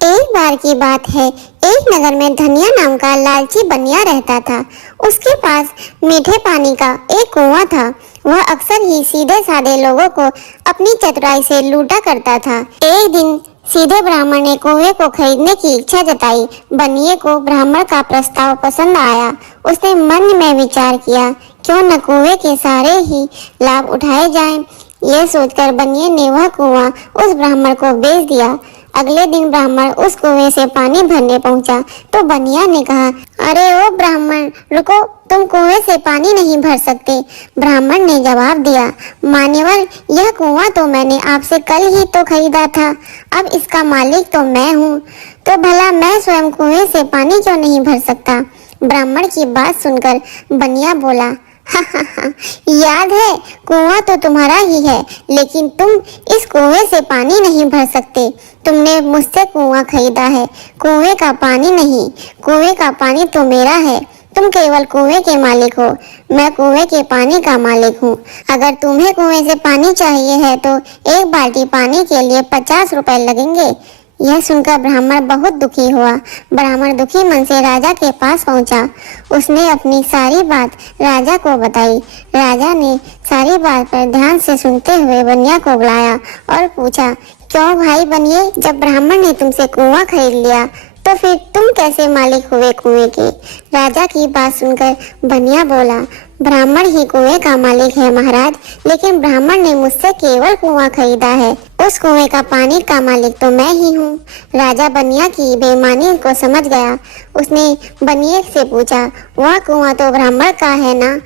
एक बार की बात है, एक नगर में धनिया नाम का लालची बनिया रहता था। उसके पास मीठे पानी का एक कुआं था। वह अक्सर ही सीधे साधे लोगों को अपनी चतुराई से लूटा करता था। एक दिन सीधे ब्राह्मण ने कुएं को खरीदने की इच्छा जताई। बनिए को ब्राह्मण का प्रस्ताव पसंद आया। उसने मन में विचार किया, क्यों न कुएं के सारे ही लाभ उठाए जाएं। यह सोचकर बनिए ने वह कुआं उस ब्राह्मण को बेच दिया। अगले दिन ब्राह्मण उस कुएं से पानी भरने पहुंचा तो बनिया ने कहा, अरे ओ ब्राह्मण, रुको, तुम कुएं से पानी नहीं भर सकते। ब्राह्मण ने जवाब दिया, मान्यवर, यह कुआं तो मैंने आपसे कल ही तो खरीदा था। अब इसका मालिक तो मैं हूँ, तो भला मैं स्वयं कुएं से पानी क्यों नहीं भर सकता। ब्राह्मण की बात सुनकर बनिया बोला, याद है, कुआं तो तुम्हारा ही है, लेकिन तुम इस कुएं से पानी नहीं भर सकते। तुमने मुझसे कुआं खरीदा है, कुएं का पानी नहीं। कुएं का पानी तो मेरा है। तुम केवल कुएं के मालिक हो, मैं कुएं के पानी का मालिक हूँ। अगर तुम्हें कुएं से पानी चाहिए है तो एक बाल्टी पानी के लिए 50 रुपए लगेंगे। यह सुनकर ब्राह्मण बहुत दुखी हुआ। ब्राह्मण दुखी मन से राजा के पास पहुंचा। उसने अपनी सारी बात राजा को बताई। राजा ने सारी बात पर ध्यान से सुनते हुए बनिया को बुलाया और पूछा, क्यों भाई बनिए, जब ब्राह्मण ने तुमसे कुआं खरीद लिया तो फिर तुम कैसे मालिक हुए कुएं के। राजा की बात सुनकर बनिया बोला, ब्राह्मण ही कुएं का मालिक है महाराज, लेकिन ब्राह्मण ने मुझसे केवल कुआं खरीदा है। उस कुएं का पानी का मालिक तो मैं ही हूँ। राजा बनिया की बेईमानी को समझ गया। उसने बनिए से पूछा, वह कुआं तो ब्राह्मण का है ना,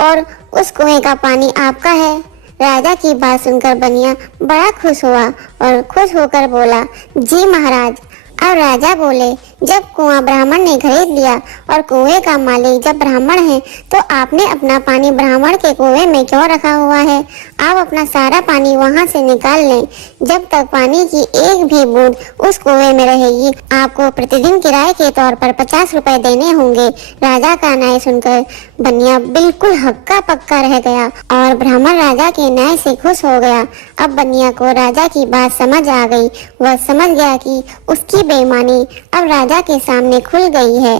और उस कुएं का पानी आपका है। राजा की बात सुनकर बनिया बड़ा खुश हुआ और खुश होकर बोला, जी महाराज। अब राजा बोले, जब कुआं ब्राह्मण ने खरीद लिया और कुएं का मालिक जब ब्राह्मण है, तो आपने अपना पानी ब्राह्मण के कुएं में क्यों रखा हुआ है। आप अपना सारा पानी वहां से निकाल लें। जब तक पानी की एक भी बूंद उस कुएं में रहेगी, आपको प्रतिदिन किराए के तौर पर 50 रुपए देने होंगे। राजा का न्याय सुनकर बनिया बिल्कुल हक्का पक्का रह गया और ब्राह्मण राजा के न्याय से खुश हो गया। अब बनिया को राजा की बात समझ आ गई। वह समझ गया कि उसकी बेईमानी अब राजा के सामने खुल गई है।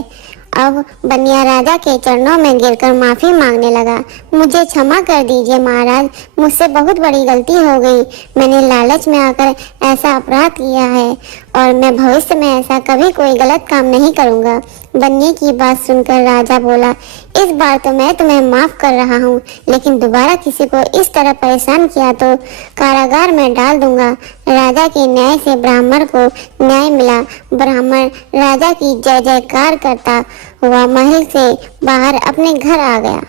अब बनिया राजा के चरणों में गिरकर माफी मांगने लगा। मुझे क्षमा कर दीजिए महाराज, मुझसे बहुत बड़ी गलती हो गई। मैंने लालच में आकर ऐसा अपराध किया है और मैं भविष्य में ऐसा कभी कोई गलत काम नहीं करूँगा। बनिए की बात सुनकर राजा बोला, इस बार तो मैं तुम्हें माफ कर रहा हूँ, लेकिन दोबारा किसी को इस तरह परेशान किया तो कारागार में डाल दूंगा। राजा के न्याय से ब्राह्मण को न्याय मिला। ब्राह्मण राजा की जय जयकार करता हुआ महल से बाहर अपने घर आ गया।